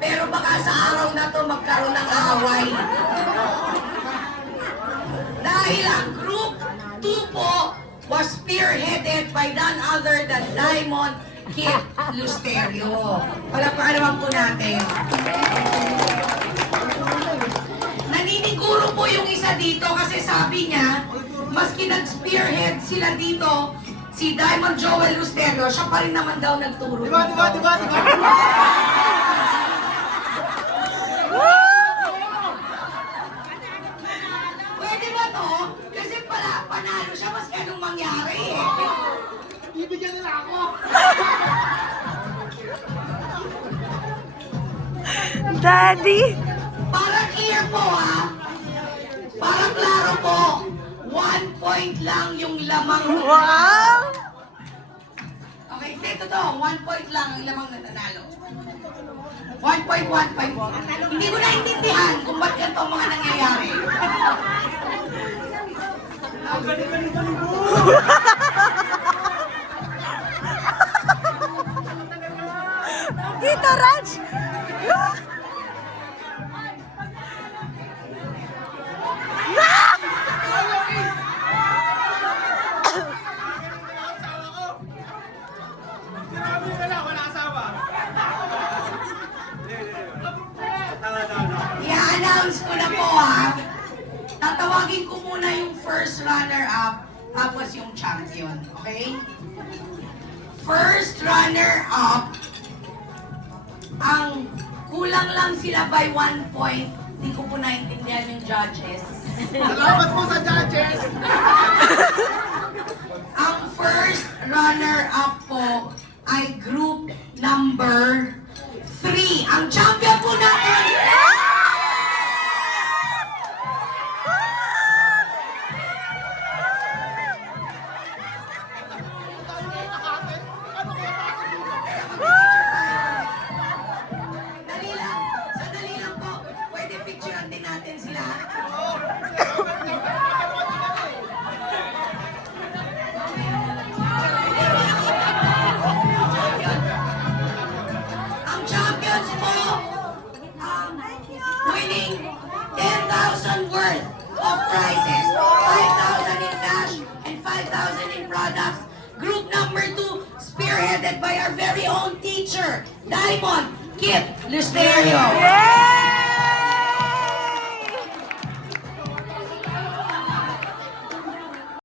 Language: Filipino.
Pero baka sa araw na to magkaroon ng away. Dahil ang group 2 po was spearheaded by none other than Diamond Kip Lusterio. Palakpakan naman po natin. Naniniguro po yung isa dito kasi sabi niya, maski nag-spearhead sila dito, si Diamond Joel Lusterio, siya pa rin naman daw nagturo. Diba? Pwede ba to? Kasi panalo siya maski anong mangyari eh. Ibigyan nila ako. Daddy! Para clear po ha. Para klaro po. 1 point lang yung lamang. Wow! Okay, ito to. 1 point lang ang lamang na nanalo. 1 point, 1 point. Hindi ko naintindihan kung ba't ganito ang mga nangyayari. Tito Raj! Sinabi ko na, wala asawa. I-announce ko na po ha. Tatawagin ko muna yung first runner-up, tapos yung champion. Okay? First runner-up, ang kulang lang sila by 1 point. Hindi ko po naintindihan yung judges. Salamat po sa judges. Ang first runner-up po ay group number 3. Ang champion po natin! Sandali lang po. Pwede picturean din natin sila. Ang champions po, winning 10,000 worth of prizes, 5,000 in cash and 5,000 in products. Group number 2, spearheaded by our very own teacher, Diamond Kip Lusterio. Yay!